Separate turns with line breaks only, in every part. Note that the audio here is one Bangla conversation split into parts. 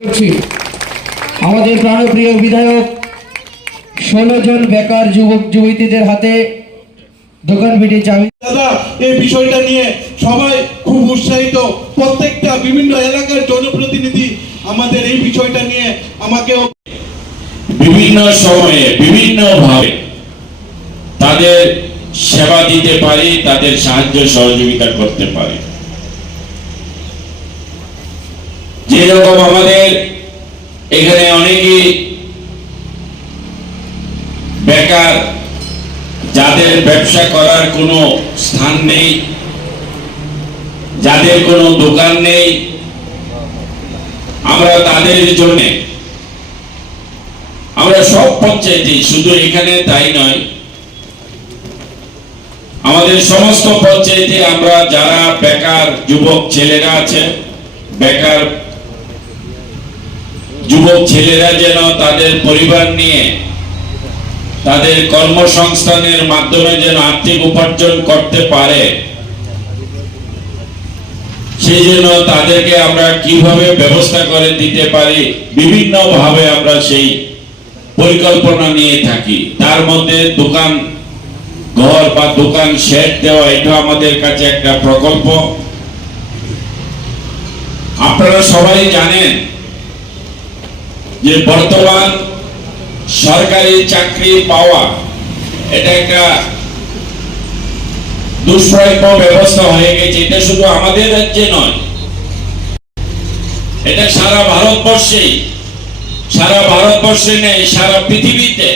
করছি। আমাদের প্রাণপ্রিয় বিধায়ক ষোলো জন বেকার যুবক যুবতীদের হাতে দোকান পিঠে চাবি।
দাদা এই বিষয়টা নিয়ে সবাই খুব উৎসাহিত। প্রত্যেকটা বিভিন্ন এলাকার জনপ্রতিনিধি আমাদের এই বিষয়টা নিয়ে আমাকে
বিভিন্ন সময়ে বিভিন্ন ভাবে তাদের সেবা দিতে পারি তাদের সাহায্য সহযোগিতা করতে পারি। যেরকম আমাদের এখানে অনেকেই বেকার, যাদের ব্যবসা করার কোনো স্থান নেই, যাদের কোনো দোকান নেই, আমরা তাদের জন্যে, আমরা সব পঞ্চায়েতে শুধু এখানে তাই নয়, আমাদের সমস্ত পঞ্চায়েতে আমরা যারা বেকার যুবক ছেলেরা আছে, বেকার যুবক ছেলেরা যেন তাদের পরিবার নিয়ে, তাদের কর্মসংস্থানের মাধ্যমে যেন আর্থিক উপার্জন করতে পারে, সেই জন্য তাদেরকে আমরা কীভাবে ব্যবস্থা করে দিতে পারি বিভিন্ন ভাবে আমরা সেই পরিকল্পনা নিয়ে থাকি। তার মধ্যে দোকান ঘর বা দোকান শেড দেওয়া, এটা আমাদের কাছে একটা প্রকল্প। আপনারা সবাই জানেন যে বর্তমান সরকারি চাকরি পাওয়া, এটা একটা দুষ্প্রাপ্য ব্যবস্থা হয়ে গেছে। এটা শুধু আমাদের রাজ্যে নয়, এটা সারা ভারতবর্ষেই সারা ভারতবর্ষে নেই, সারা পৃথিবীতে।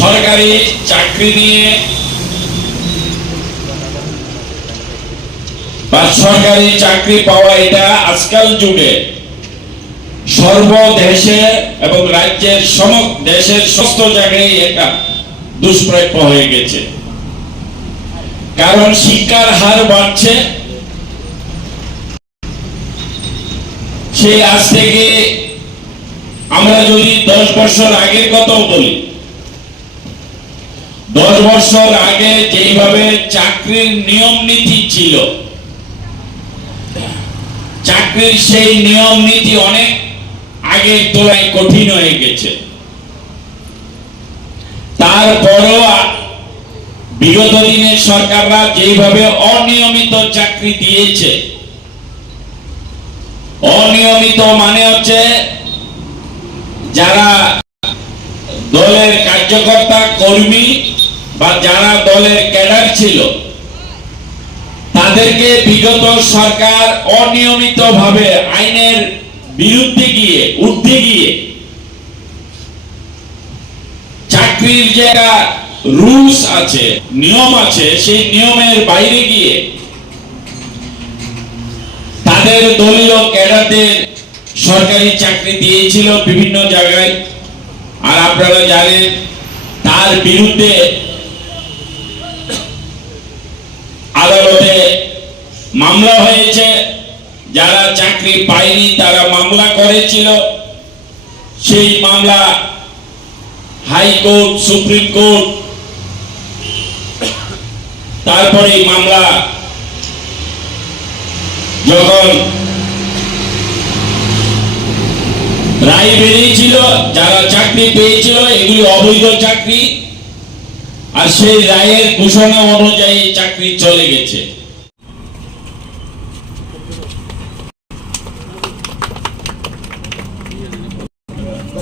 সরকারি চাকরি নিয়ে বা সরকারি চাকরি পাওয়া এটা আজকাল যুগে সর্বদেশে এবং রাজ্যের সম দেশের সমস্ত জায়গায় এটা দুষ্প্রাপ্য হয়ে গেছে। কারণ শিক্ষার হার বাড়ছে। সেই আজ থেকে আমরা যদি দশ বছর আগের কথাও বলি, দশ বছর আগে যেইভাবে চাকরির নিয়ম নীতি ছিল, চাকরির সেই নিয়ম নীতি অনেক আগের তুলনায় কঠিন হয়ে গেছে। তারপরও বিগত দিনের সরকাররা যেইভাবে অনিয়মিত চাকরি দিয়েছে, অনিয়মিত মানে হচ্ছে যারা দলের কার্যকর্তা, কর্মী বা যারা দলের ক্যাডার ছিল, তাদেরকে বিগত সরকার অনিয়মিত ভাবে আইনের বিরুদ্ধে গিয়ে, ঊর্ধ্বে গিয়ে চাকরির যে রুলস আছে, নিয়ম আছে, সেই নিয়মের বাইরে গিয়ে তাদের দলীয় ক্যাডারদের সরকারি চাকরি দিয়েছিল বিভিন্ন জায়গায়। আর আপনারা জানেন, তার বিরুদ্ধে আদালতে মামলা হয়েছে। যারা চাকরি পায়নি, তারা মামলা করেছিল। সেই মামলা হাইকোর্ট সুপ্রিম কোর্ট, তারপরে মামলা যখন রায় বেরিয়েছিল, যারা চাকরি পেয়েছিল, এগুলি অবৈধ চাকরি, আর সেই রায়ের ঘোষণা অনুযায়ী চাকরি চলে গেছে।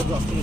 будь ласка, не